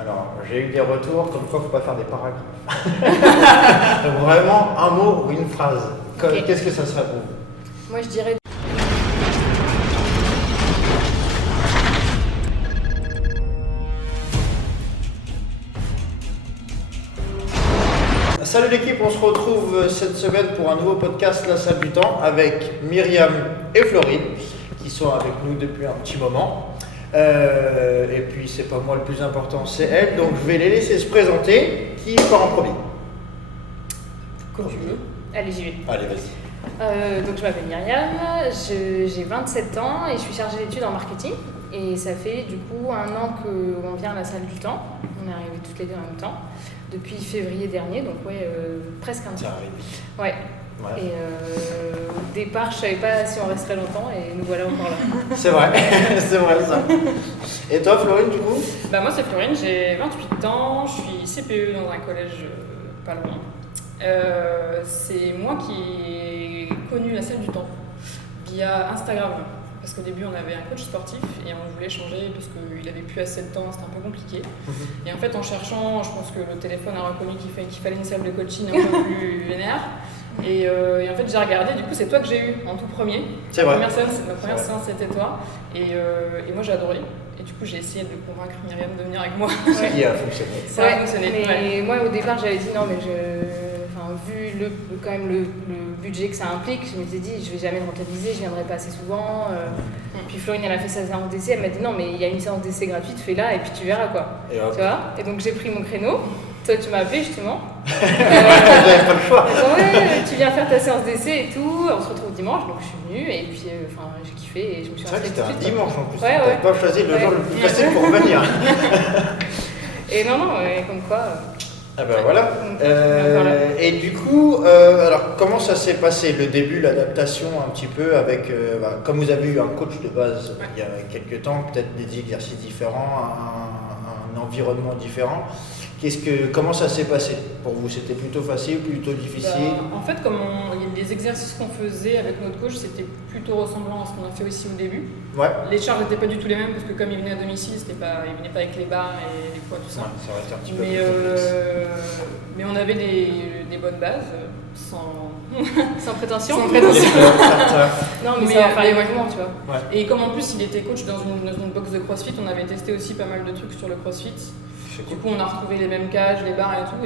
Alors, j'ai eu des retours comme quoi il ne faut pas faire des paragraphes. Donc, vraiment, un mot ou une phrase. Okay. Qu'est-ce que ça serait pour vous? Moi, je dirais... Salut l'équipe, on se retrouve cette semaine pour un nouveau podcast La Salle du Temps avec Myriam et Florine qui sont avec nous depuis un petit moment. Et puis c'est pas moi le plus important, c'est elle, donc je vais les laisser se présenter. Qui part en premier? Quand tu veux. Allez, j'y vais. Allez, vas-y. Donc je m'appelle Myriam, j'ai 27 ans et je suis chargée d'études en marketing. Et ça fait du coup 1 an qu'on vient à la Salle du Temps. On est arrivés toutes les deux en même temps. Depuis février dernier, donc presque un an. Ça arrive. Ouais. Et au départ, je savais pas si on resterait longtemps et nous voilà encore là. C'est vrai, c'est vrai ça. Et toi Florine du coup? Bah moi c'est Florine, j'ai 28 ans, je suis CPE dans un collège pas loin. C'est moi qui ai connu la Salle du Temps via Instagram. Parce qu'au début on avait un coach sportif et on voulait changer parce qu'il avait plus assez de temps, c'était un peu compliqué. Et en fait en cherchant, je pense que le téléphone a reconnu qu'il fallait une salle de coaching un peu plus vénère. Et en fait j'ai regardé, du coup c'est toi que j'ai eu en tout premier. C'est vrai. Ma première séance c'était toi. Et moi j'ai adoré. Et du coup j'ai essayé de convaincre Myriam de venir avec moi. Ce qui a fonctionné. Ça a fonctionné. Mais moi au départ j'avais dit non mais vu quand même le budget que ça implique, je m'étais dit je vais jamais le rentabiliser, je viendrai pas assez souvent. Puis Florine elle a fait sa séance d'essai, elle m'a dit non mais il y a une séance d'essai gratuite, fais-la et puis tu verras quoi. Et hop. Tu vois. Et donc j'ai pris mon créneau. Toi tu m'as appelé justement. J'avais pas le choix. Ouais, tu viens faire ta séance d'essai et tout, on se retrouve dimanche, donc je suis venue et puis j'ai kiffé et je me suis C'est vrai que inscrite c'était tout de un suite. dimanche en plus. Ouais, T'avais pas choisi le jour le plus facile pour venir. Et non, comme quoi. Ah ben voilà. Et du coup, alors comment ça s'est passé le début, l'adaptation un petit peu avec, comme vous avez eu un coach de base il y a quelques temps, peut-être des exercices différents, un environnement différent. Comment ça s'est passé pour vous? C'était plutôt facile, plutôt difficile? En fait, les exercices qu'on faisait avec notre coach, c'était plutôt ressemblant à ce qu'on a fait aussi au début. Ouais. Les charges n'étaient pas du tout les mêmes parce que comme il venait à domicile, il venait pas avec les barres et les poids, tout ça. Ouais, ça aurait été un petit peu plus complexe. Mais on avait des bonnes bases, Sans prétention. Sans prétention. Non, mais ça va faire les mouvements, tu vois. Ouais. Et comme en plus il était coach dans une box de CrossFit, on avait testé aussi pas mal de trucs sur le CrossFit. Du coup, on a retrouvé les mêmes cages, les barres et tout.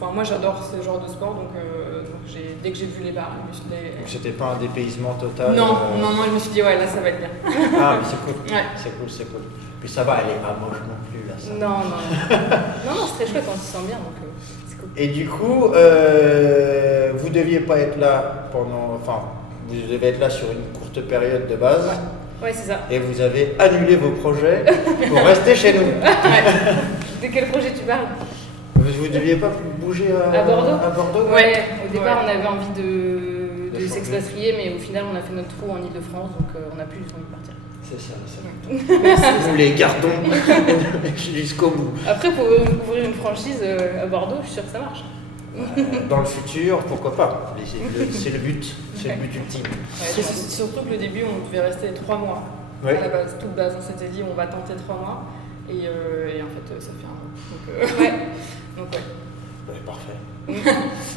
Enfin, moi, j'adore ce genre de sport, donc dès que j'ai vu les barres, je me suis dit. Donc c'était pas un dépaysement total? Non, je me suis dit, ouais, là, ça va être bien. Ah, mais c'est cool. Ouais. C'est cool. Puis ça va, elle est pas moche non plus, là. Ça. Non, c'est très chouette quand tu te sens bien, donc c'est cool. Et du coup, vous deviez pas être là vous devez être là sur une courte période de base. Ouais, c'est ça. Et vous avez annulé vos projets pour rester chez nous. De quel projet tu parles? Vous ne deviez pas bouger à Bordeaux? À Bordeaux, ouais. Au départ, on avait envie de s'expatrier, mais au final, on a fait notre trou en Ile-de-France, donc on n'a plus envie de partir. C'est ça. Nous les gardons jusqu'au bout. Après, pour ouvrir une franchise à Bordeaux, je suis sûre que ça marche. Dans le futur, pourquoi pas? C'est le but. C'est le but ultime. Ouais, surtout que le début, on devait rester 3 mois. Ouais. À la base, toute base, on s'était dit on va tenter 3 mois. Et en fait, ça fait 1 an. Donc, ouais. Ouais, parfait.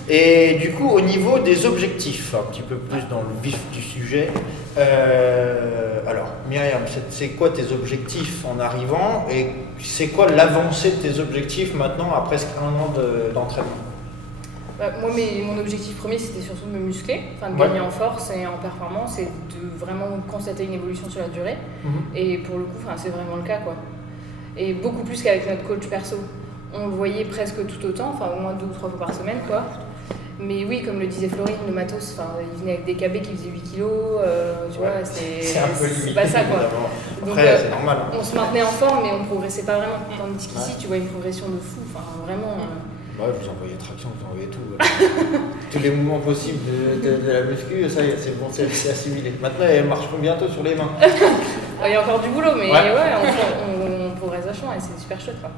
Et du coup, au niveau des objectifs, un petit peu plus dans le vif du sujet, alors Myriam, c'est quoi tes objectifs en arrivant et c'est quoi l'avancée de tes objectifs maintenant à presque 1 an d'entraînement? Moi, mon objectif premier, c'était surtout de me muscler, de gagner en force et en performance et de vraiment constater une évolution sur la durée. Et pour le coup, c'est vraiment le cas, quoi. Et beaucoup plus qu'avec notre coach perso. On le voyait presque tout autant, au moins 2 ou 3 fois par semaine, quoi. Mais oui, comme le disait Florine, le matos, il venait avec des KB qui faisaient 8 kilos, tu vois, c'est pas ça, quoi. Après, donc, c'est normal. On se maintenait en forme, mais on progressait pas vraiment. Tandis qu'ici, tu vois une progression de fou, vraiment. Ouais, vous envoyez traction, vous envoyez tout. Tous les mouvements possibles de la muscu, ça y est, c'est bon, c'est assimilé. Maintenant, elles marcheront bientôt sur les mains. Il y a encore du boulot, mais on progresse vachement et c'est super chouette, quoi.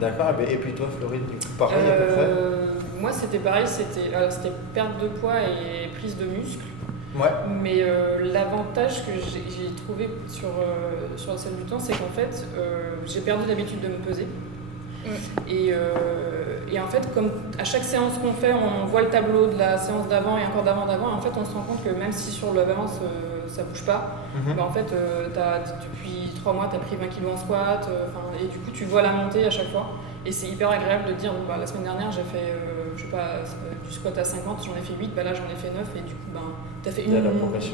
D'accord, et puis toi, Florine, du coup, pareil à peu près? Moi, c'était pareil, c'était perte de poids et prise de muscle. Ouais. Mais l'avantage que j'ai trouvé sur la salle du temps, c'est qu'en fait, j'ai perdu l'habitude de me peser. Et en fait, comme à chaque séance qu'on fait, on voit le tableau de la séance d'avant et encore d'avant, et en fait, on se rend compte que même si sur la balance, ça bouge pas, en fait, depuis 3 mois, tu as pris 20 kg en squat, et du coup, tu vois la montée à chaque fois. Et c'est hyper agréable de dire, la semaine dernière, j'ai fait du squat à 50, j'en ai fait 8, là, j'en ai fait 9, et du coup, tu as fait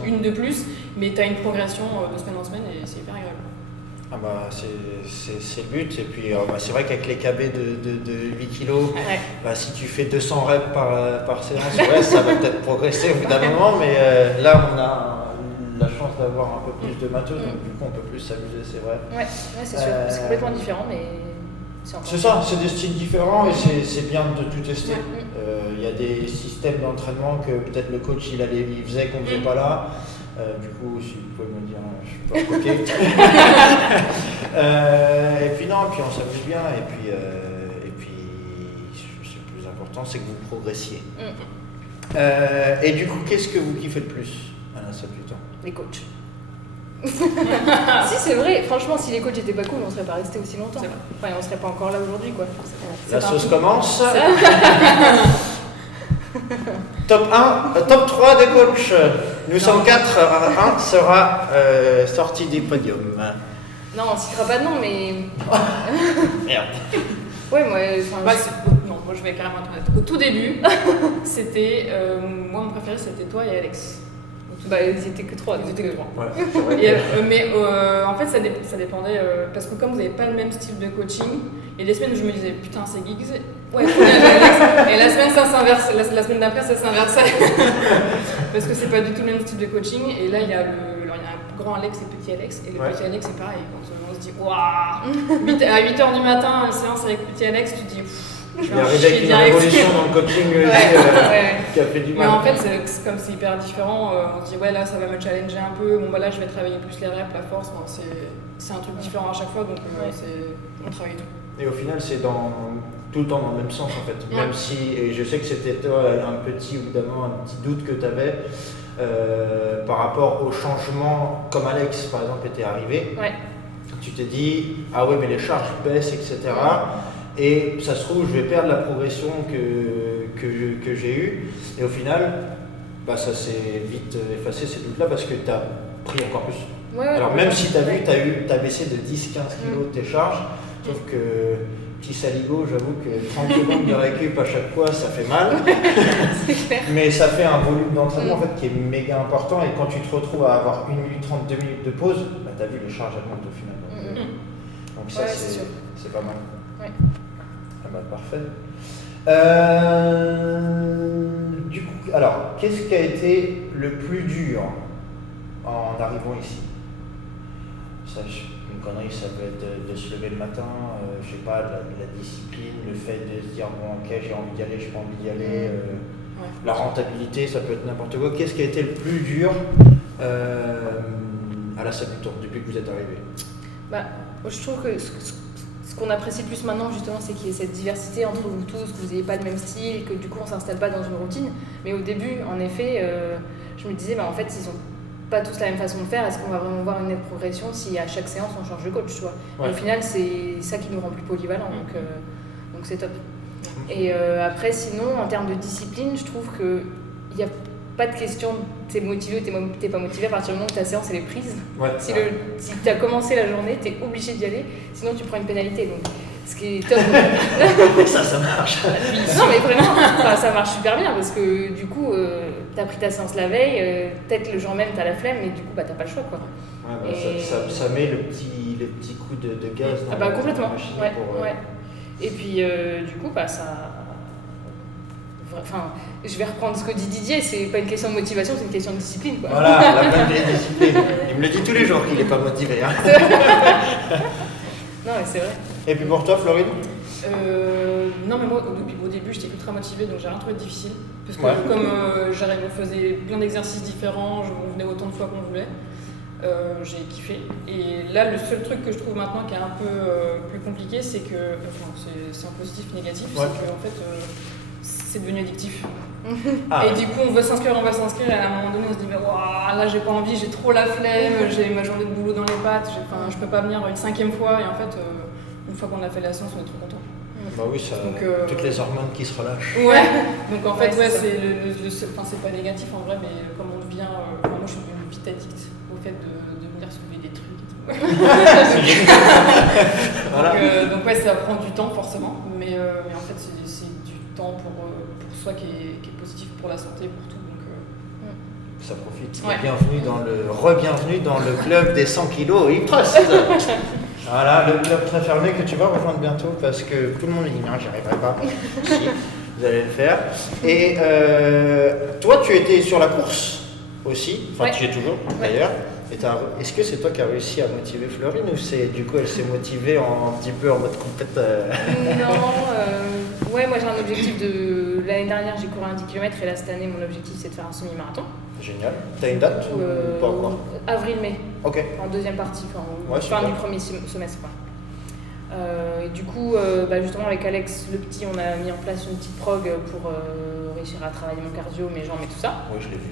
une de plus, mais tu as une progression de semaine en semaine, et c'est hyper agréable. Ah bah c'est le but, et puis c'est vrai qu'avec les KB de 8 kg, si tu fais 200 reps par séance, ça va peut-être progresser au bout d'un moment, mais là on a la chance d'avoir un peu plus de matos, donc du coup on peut plus s'amuser, c'est vrai. Ouais, c'est sûr, c'est complètement différent, mais c'est ça, c'est des styles différents et c'est bien de tout tester. Il y a des systèmes d'entraînement que peut-être le coach il faisait qu'on ne faisait pas là. Du coup, si vous pouvez me dire, je suis pas ok. Et puis non, puis on s'amuse bien, et puis le plus important, c'est que vous progressiez. Et du coup, qu'est-ce que vous kiffez le plus à la salle du temps? Les coachs. Si, c'est vrai, franchement, si les coachs étaient pas cool, on serait pas resté aussi longtemps. Enfin, on serait pas encore là aujourd'hui, quoi. La sauce commence. Top 3 des coachs. Nous sommes 4, un sera sorti du podium. Non, on ne citera pas de nom, mais. Merde. Ouais, moi je vais carrément être honnête. Au tout début, c'était. Moi, mon préféré, c'était toi et Alex. Ils étaient que 3. Ils étaient que 3. Ouais, mais en fait, ça dépendait. Parce que comme vous n'avez pas le même style de coaching, il y a des semaines où je me disais putain, c'est Giggs. Ouais, trop bien, Alex. Et la semaine, ça s'inverse. La semaine d'après, ça s'inversait. Parce que c'est pas du tout le même style de coaching. Et là, il y a un grand Alex et petit Alex. Et le petit Alex, c'est pareil. Quand on se dit waouh, à 8h du matin, une séance avec petit Alex, tu te dis. Il est arrivé avec une révolution dans le coaching qui a fait du mal. Mais en fait, comme c'est hyper différent, on se dit là ça va me challenger un peu, là je vais travailler plus les reps, la force, c'est un truc différent à chaque fois, donc on travaille tout. Et au final, c'est tout le temps dans le même sens en fait. Même si, et je sais que c'était toi un petit doute que tu avais par rapport au changement, comme Alex par exemple était arrivé, tu t'es dit, ah ouais, mais les charges baissent, etc. Et ça se trouve, je vais perdre la progression que j'ai eue. Et au final, ça s'est vite effacé ces doutes-là parce que tu as pris encore plus. Alors même si tu as vu, tu as baissé de 10-15 kg tes charges, sauf que petit saligo, j'avoue que 30 secondes de récup à chaque fois, ça fait mal. C'est clair. Mais ça fait un volume d'entraînement en fait, qui est méga important. Et quand tu te retrouves à avoir 1 minute 30, 2 minutes de pause, tu as vu les charges elles montent au final. Donc ça, c'est pas mal. Ouais. Parfait. Du coup, alors, qu'est-ce qui a été le plus dur en arrivant ici? Ça, une connerie, ça peut être de se lever le matin, je sais pas, la discipline, le fait de se dire bon ok, j'ai envie d'y aller, j'ai pas envie d'y aller, la rentabilité, ça peut être n'importe quoi. Qu'est-ce qui a été le plus dur à la salle du tour depuis que vous êtes arrivé? Je trouve que ce qu'on apprécie plus maintenant justement, c'est qu'il y ait cette diversité entre vous tous, que vous n'ayez pas le même style, que du coup on ne s'installe pas dans une routine. Mais au début, en effet, je me disais, en fait, ils n'ont pas tous la même façon de faire. Est-ce qu'on va vraiment voir une nette progression si à chaque séance on change de coach, tu vois? Et au final, c'est ça qui nous rend plus polyvalents, donc c'est top. Et après, sinon, en termes de discipline, je trouve qu'il n'y a pas de question t'es motivé ou t'es pas motivé à partir du moment où ta séance elle est prise. Si tu as commencé la journée, tu es obligé d'y aller, sinon tu prends une pénalité. Donc, ce qui est top. ça marche. Non, mais vraiment, ça marche super bien parce que du coup, tu as pris ta séance la veille, peut-être le jour même tu as la flemme, mais du coup, t'as pas le choix, quoi. Ça met le petit coup de gaz dans complètement. la machine. Et puis, du coup, ça. Enfin, je vais reprendre ce que dit Didier, c'est pas une question de motivation, c'est une question de discipline, quoi. Voilà, la bonne discipline. Il me le dit tous les jours qu'il est pas motivé. Hein. Non, mais c'est vrai. Et puis pour toi, Florine? Non, mais moi, au début, j'étais ultra motivée, donc j'ai rien trouvé de difficile. Parce que comme on faisait plein d'exercices différents, on venait autant de fois qu'on voulait. J'ai kiffé. Et là, le seul truc que je trouve maintenant qui est un peu plus compliqué, c'est que, c'est un positif négatif, c'est que en fait, c'est devenu addictif. Ah, Et du coup, on veut s'inscrire, et à un moment donné, on se dit, là, j'ai pas envie, j'ai trop la flemme, j'ai ma journée de boulot dans les pattes, je peux pas venir une 5e fois, et en fait, une fois qu'on a fait la séance, on est trop content. bah oui, ça, Donc, toutes les hormones qui se relâchent. Ouais, donc en fait, Ouais, c'est c'est pas négatif en vrai, mais comme on devient. Moi, je suis devenue vite addict au fait de venir soulever des trucs et tout. Voilà. Donc, ouais, ça prend du temps forcément, mais en fait, c'est du temps pour soi qui est positif pour la santé, pour tout. Donc, Ça profite. Ouais. Re-bienvenue dans le club des 100 kilos Hip Thrust. Voilà, le club très fermé que tu vas rejoindre bientôt parce que tout le monde dit non, j'y arriverai pas. Si, vous allez le faire. Et toi, tu étais sur la course aussi, enfin Ouais. tu y es toujours d'ailleurs. Est-ce que c'est toi qui as réussi à motiver Florine ou c'est du coup elle s'est motivée un petit peu en mode complète Non, ouais, moi j'ai un objectif de. L'année dernière, j'ai couru un 10 km et là, cette année, mon objectif c'est de faire un semi-marathon. Génial. T'as une date ou pas encore? Avril-mai, Ok. en deuxième partie, Ouais, fin super. du premier semestre. Quoi. Et du coup, justement, avec Alex le petit, on a mis en place une petite prog pour réussir à travailler mon cardio, mes jambes et tout ça. Oui, je l'ai vu.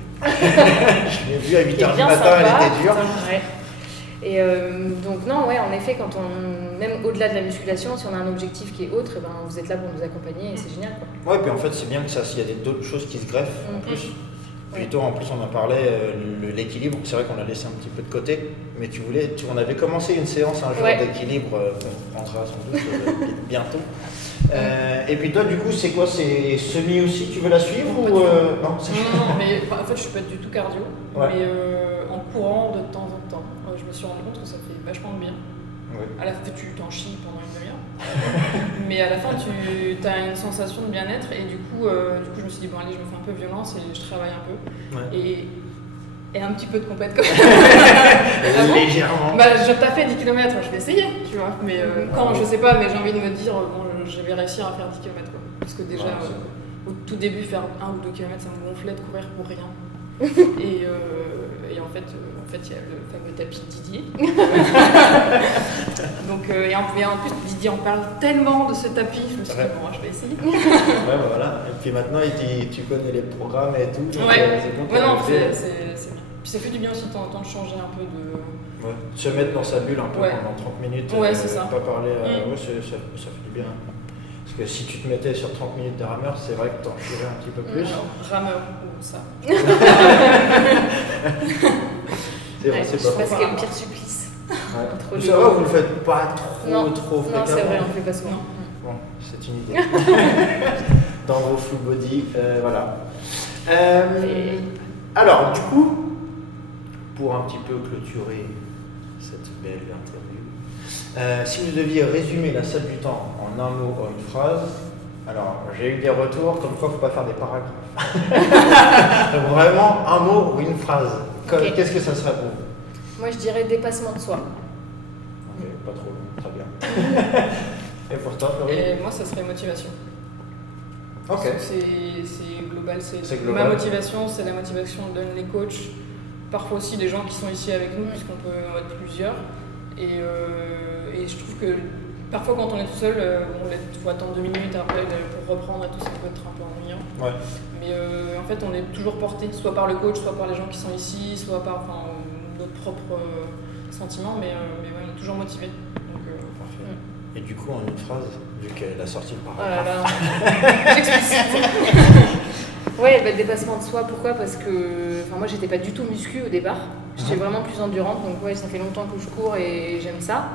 Je l'ai vu à 8h du bien matin, sympa, elle était dure. ouais. Et donc non, ouais, en effet, quand même au-delà de la musculation, si on a un objectif qui est autre, eh ben, vous êtes là pour nous accompagner et c'est génial. Quoi. Ouais, puis en fait, c'est bien que ça, s'il y a d'autres choses qui se greffent en plus. Ouais. Plutôt, en plus, on en parlait, l'équilibre, c'est vrai qu'on l'a laissé un petit peu de côté, mais on avait commencé une séance un jour Ouais. d'équilibre qu'on rentrera sans doute bientôt. Et puis toi, du coup, c'est quoi? C'est semi aussi? Tu veux la suivre Pas ou du tout. non, c'est- Non, mais en fait, je suis pas du tout cardio, Ouais. mais en courant de temps en temps, je me suis rendu compte que ça fait vachement de bien. Ouais. À la fin, tu t'en chies pendant une demi-heure, mais à la fin, tu as une sensation de bien-être, et du coup, je me suis dit, bon, allez, je me fais un peu violence et je travaille un peu. Ouais. Et un petit peu de compète quand même. Ah bon Légèrement. Bah, je t'ai fait 10 km, je vais essayer, tu vois. Mais quand, je sais pas, mais j'ai envie de me dire, bon, je vais réussir à faire 10 km quoi. Parce que déjà, Ouais, c'est au tout début, faire 1 ou 2 km, ça me gonflait de courir pour rien. et en fait, il y a le fameux tapis de Didier. Donc, et en plus, Didier en parle tellement de ce tapis, je me suis dit, Ouais. bon, je vais essayer. Ouais, bah voilà. Et puis maintenant, il dit, tu connais les programmes et tout. donc, Ouais, c'est bon, ouais, non, t'as fait. c'est bien. Puis ça fait du bien aussi de temps en temps de changer un peu de. Ouais. Se mettre dans sa bulle un peu Ouais. pendant 30 minutes, Ouais, c'est ça. pas parler, Mm. ouais, ça fait du bien. Parce que si tu te mettais sur 30 minutes de rameur, c'est vrai que t'en chierais un petit peu plus. Non, rameur ou ça. C'est vrai, Ouais, c'est je sais pas pas faux. ce qu'est le pire supplice. Ouais. Trop Ça de- va, vous le faites pas trop Non, fréquemment. non, c'est vrai, on le fait pas souvent. Bon, c'est une idée. Dans vos full body, voilà. Alors, du coup, pour un petit peu clôturer cette belle interview, si vous deviez résumer la salle du temps en un mot ou une phrase, alors j'ai eu des retours comme quoi il ne faut pas faire des paragraphes. Donc, vraiment, un mot ou une phrase. Ok. Qu'est-ce que ça serait pour vous? Moi, je dirais dépassement de soi. Ok, pas trop long, très bien. Et pour toi, Florine? Et moi, ça serait motivation. Ok. C'est global, C'est c'est global. ma motivation, c'est la motivation que donnent les coachs, parfois aussi les gens qui sont ici avec nous, puisqu'on peut en être plusieurs. Et je trouve que parfois, quand on est tout seul, il faut attendre 2 minutes après pour reprendre et tout, ça peut être un peu ennuyant. Ouais. Mais en fait, on est toujours porté, soit par le coach, soit par les gens qui sont ici, soit par notre propre sentiments, mais ouais, on est toujours motivé. Donc, parfait. Et du coup, en une phrase, vu qu'elle a sorti le Oh paragraphe. là là. J'explicite. Ouais, le dépassement de soi, pourquoi? Parce que moi, j'étais pas du tout muscu au départ. J'étais vraiment plus endurante, donc ouais, ça fait longtemps que je cours et j'aime ça.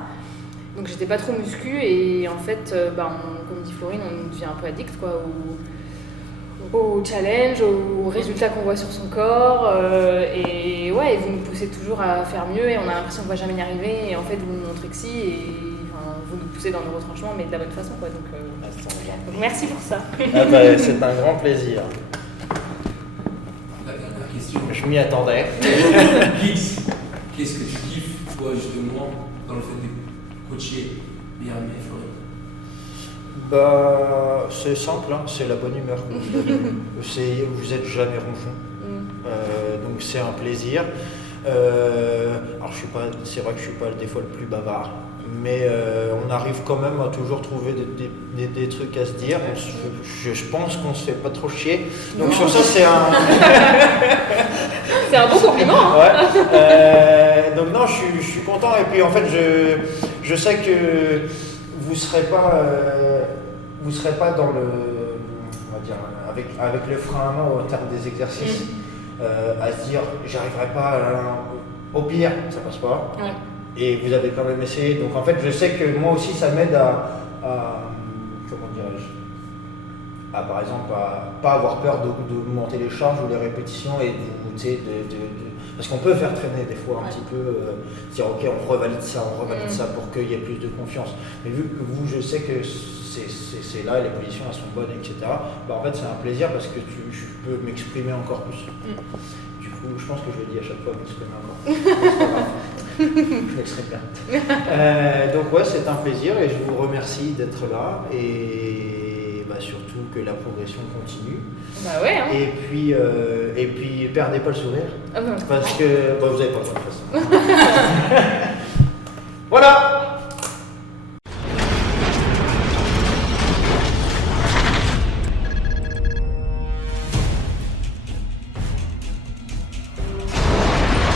Donc j'étais pas trop muscu et en fait, comme dit Florine, on devient un peu addict quoi, au challenge, aux résultats qu'on voit sur son corps. Et ouais, vous nous poussez toujours à faire mieux et on a l'impression qu'on va jamais y arriver. Et en fait, vous nous montrez que si et vous nous poussez dans nos retranchements, mais de la bonne façon quoi. Donc merci pour ça. Ah bah, c'est un grand plaisir. La dernière question. Je m'y attendais. Qu'est-ce que tu kiffes, toi, justement, dans le fait de coacher Myriam et Florine? Bah, c'est simple, hein, c'est la bonne humeur. que vous avez. Vous êtes jamais ronchon. Donc c'est un plaisir. Alors c'est vrai que je suis pas des fois le plus bavard, mais on arrive quand même à toujours trouver des trucs à se dire. Je pense qu'on se fait pas trop chier. Donc sur ça c'est c'est un bon compliment. Hein. Ouais. Donc non, je suis content et puis en fait je sais que vous serez pas dans le, on va dire, avec le frein à main en termes des exercices, à se dire j'arriverai pas, au pire ça passe pas. Ouais. Et vous avez quand même essayé. Donc en fait je sais que moi aussi ça m'aide à comment dirais-je, par exemple à pas avoir peur d'augmenter les charges ou les répétitions et parce qu'on peut faire traîner des fois un petit peu, dire ok on revalide ça pour qu'il y ait plus de confiance. Mais vu que vous, je sais que c'est là, les positions elles sont bonnes, etc. Bah en fait c'est un plaisir parce que je peux m'exprimer encore plus. Du coup je pense que je le dis à chaque fois, m'exprimer encore plus. C'est pas grave. Je m'exprime bien. Donc ouais, c'est un plaisir et je vous remercie d'être là et surtout que la progression continue. Bah ouais. Hein. Et puis perdez pas le sourire. Ah bah, parce que vous avez pas le choix de toute façon.